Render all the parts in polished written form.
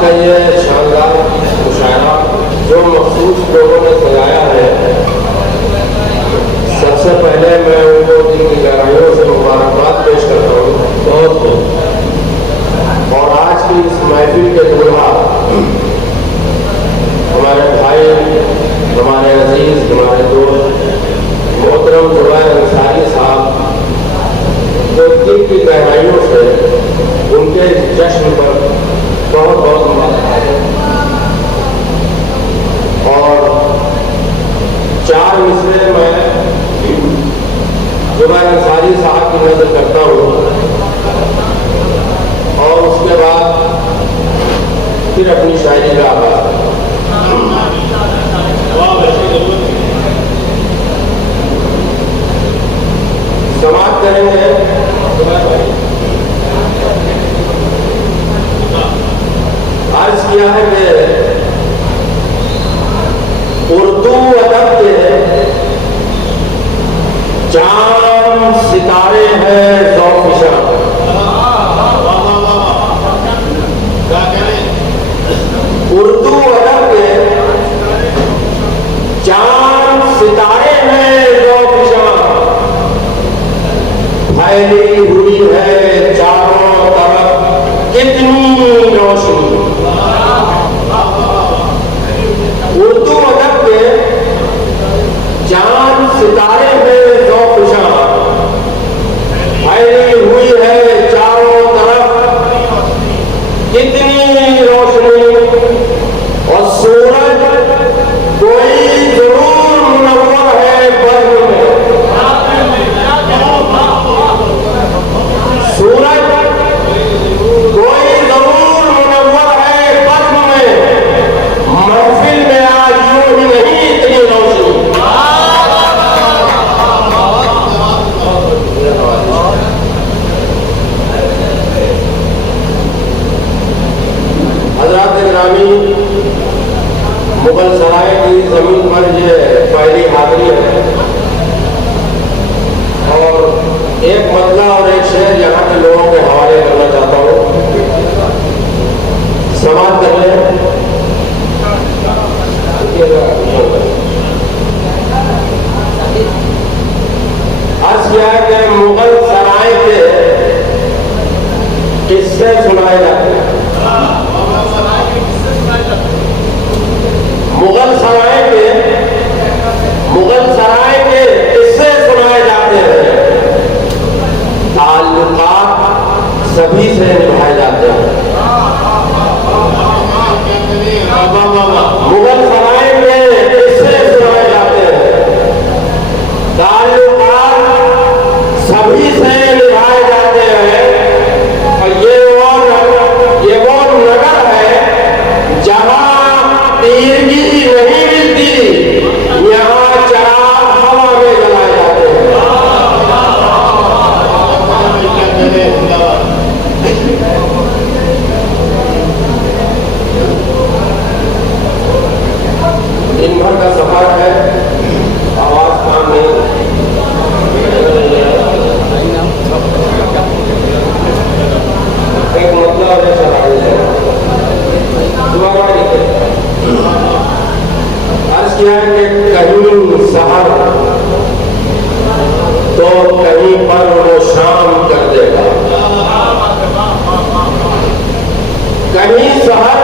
का ये शानदार मुशायरा जो मखसूस लोगों ने सजाया है, सबसे पहले मैं उनको दिल की गहराइयों से मुबारकबाद पेश करता हूँ बहुत बहुत। और आज की इस महफिल के दूल्हा हमारे भाई, हमारे अजीज, हमारे दोस्त मोहतरम जुबैर अंसारी साहब, तो दिल की गहराइयों से उनके जश्न पर बहुत बहुत मुबारकबाद। और चार मिसरे मैं जुबैर अंसारी साहब की नजर करता हूँ और उसके बाद फिर अपनी शायरी का आगाज। समाप्त करेंगे। अर्ज किया है कि उर्दू अदब के चांद सितारे हैं ज़ौक़-ए-शान। उर्दू अदब के चांद सितारे हैं ज़ौक़-ए-शान, फैली हुई है चारों तरफ कितनी रोशनी। उर्दू अदब के चांद सितारे में ज़ौक़-ए-शान, फैली हुई है चारों तरफ कितनी रोशनी। और सूरज कोई जरूर मुनव्वर है बज़्म में, सूरज कोई जरूर मुनव्वर है बज़्म में, महफिल में आज यूं ही नहीं इतनी रोशनी। हज़रात गिरामी, मुगल सराय की जमीन पर ये पहली हाजिरी है और एक मतला और एक शेर यहाँ के लोगों के हवाले करना चाहता हूँ। समाप्त कर लें। अर्ज किया है कि मुगल सराय के किस्से सुनाए जाते हैं। मुगल सराय के किस्से सुनाए जाते हैं, ताल्लुकात सभी से निभाए जाते हैं। मुगल सराय के किस्से सुनाए जाते हैं, ताल्लुकात सभी से निभाए जाते हैं। और ये वो नगर है जहां तीरगी नहीं मिलती, यहाँ चराग हवा में जलाए जाते हैं। दिन भर का सफर है, आवाज काम नहीं। एक मतलब है अर्ज किया है कि कहीं सहर तो कहीं पर वो शाम कर देगा, कहीं सहर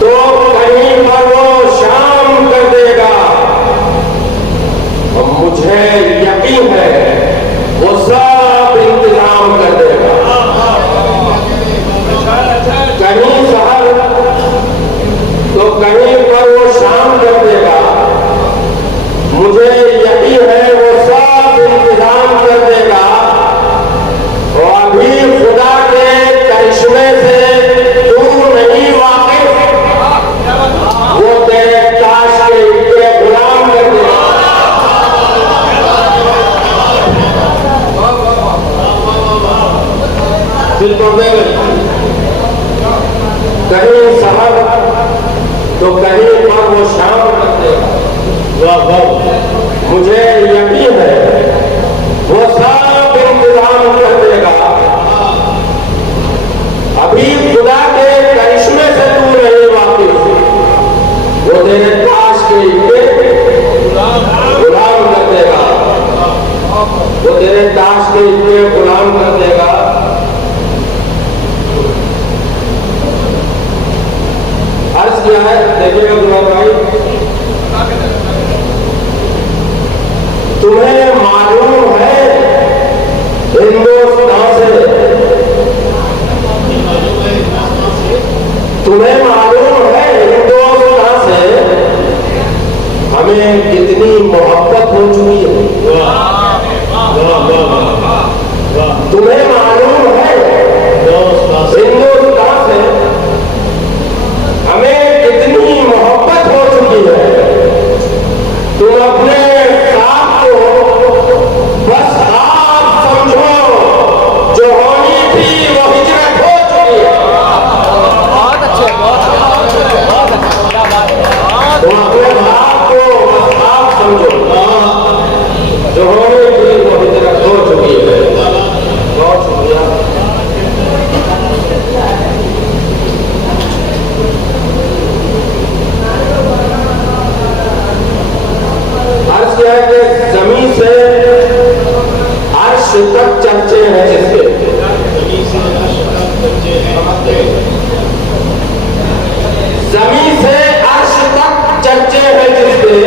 तो कहीं पर वो शाम कर देगा। और मुझे यकीन है वो सब इंतजाम कर देगा। कहीं सहर तो कहीं पर वो शाम कर देगा, मुझे यकीन है वो सब इंतजाम कर देगा। और अभी खुदा के करिश्मे से दूर नहीं वाकिफ, वो तेरे ताश के गुलाम कर देगा। कहीं सहर तो कहीं पर वो शाम कर देगा। मुझे यकीन है वो सब इंतजाम कर देगा। अभी खुदा के जमीन से अर्श तक चर्चे हैं जिसके,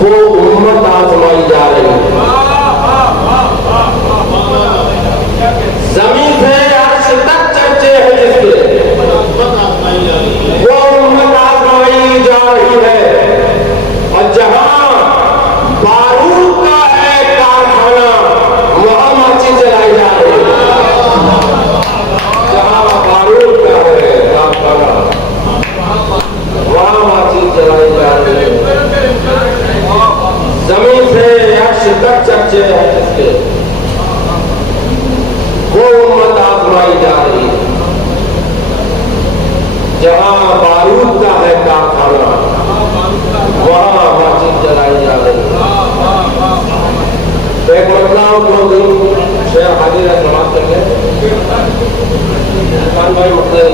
वो उम्मत आजमाई जा रही है। जमीन से अर्श तक चर्चे हैं जिसके, वो उम्मत आजमाई जा रही है। और जहां बारूद का है कारखाना, वहां माची जलाई जा रही है। जहां बारूद का है कारखाना, वहां माची जलाई जा रही है। जमीन से अर्श तक चर्चे हैं जिसके, वो उम्मत आजमाई जा रही है। जहां बारूद का है कारखाना, वहां माची जलाई जा रही है। एक मतलब 2 दिन शेर हाजिर है, समाप्त करके भाई मतलब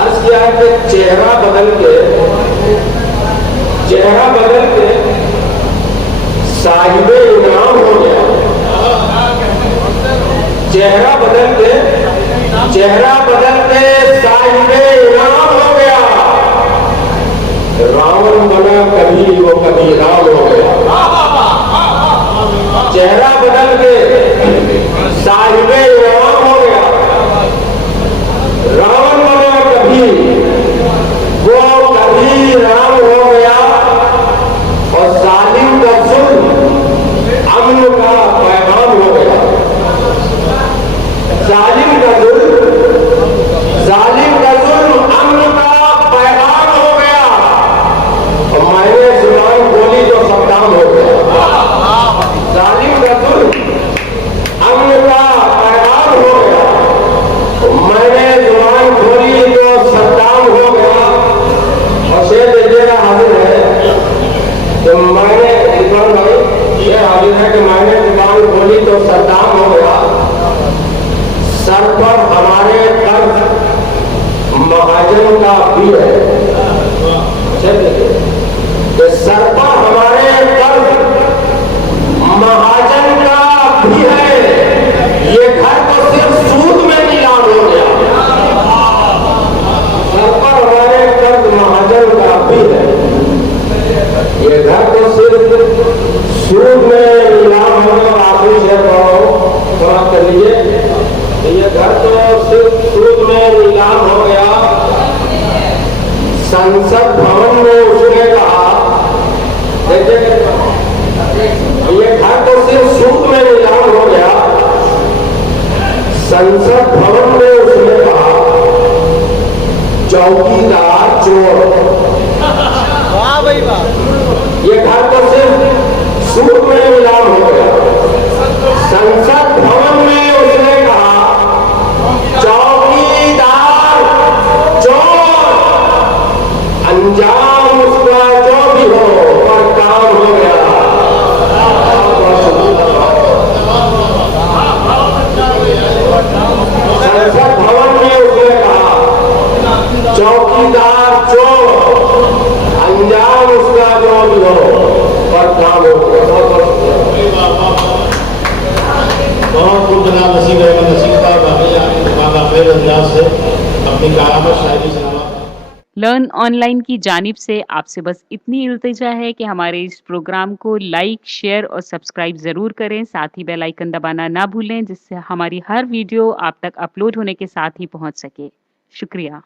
अर्ज किया है कि चेहरा बदल के साहिबे इनाम हो गया। चेहरा बदल के साहिबे इनाम हो गया। रावण बना कभी, वो कभी राम हो गया। चेहरा बदल के साहिबे इनाम हो गया। रावण बना कभी, वो कभी राम हो गया। और जालिम का जुल्म अमन का पैगाम हो गया। जालिम का जुल्म अमन का पैगाम हो गया। और मैंने जुबान बोली तो सद्दाम हो गया। जालिम का जुल्म अमन का पैगाम हो गया। मैंने जुबान खोली तो सद्दाम हो गया। और शेर देखिएगा हाजिर है कि मैंने जुबान भाई ये हाजिर है कि मैंने जुबान खोली तो सद्दाम हो गया। सर पर हमारे कर्ज महाजन का भी है। कि सर पर हमारे कर्ज महाजन का भी है। ये घर तो सिर्फ सूद में नीलाम हो गया। सर पर हमारे कर्ज महाजन का भी है। ये घर तो सिर्फ सूद में नीलाम हो गया। आखिरी शेर थोड़ा कर लीजिए। ये घर तो सिर्फ सूद में नीलाम हो गया। संसद भवन में उसने कहा, देखिए ये घर तो सिर्फ सूद में नीलाम हो गया। संसद भवन में उसने कहा, चौकीदार चोर। वाह भाई वाह। ये घर तो सिर्फ सूद में नीलाम हो गया। संसद भवन में उसने कहा, चौकीदार चोर। अंजाम उसका जो भी हो, पर काम हो गया। संसद भवन में उसने कहा, चौकीदार चोर। अंजाम उसका जो भी हो, पर काम हो गया। बहुत खूब जनाब नसीब अहमद नसीब का बाकी अंदाज से अपनी कारआमद शायरी से लर्न ऑनलाइन की जानिब से आपसे बस इतनी इल्तिजा है कि हमारे इस प्रोग्राम को लाइक, शेयर और सब्सक्राइब ज़रूर करें। साथ ही बेल आइकन दबाना ना भूलें, जिससे हमारी हर वीडियो आप तक अपलोड होने के साथ ही पहुंच सके। शुक्रिया।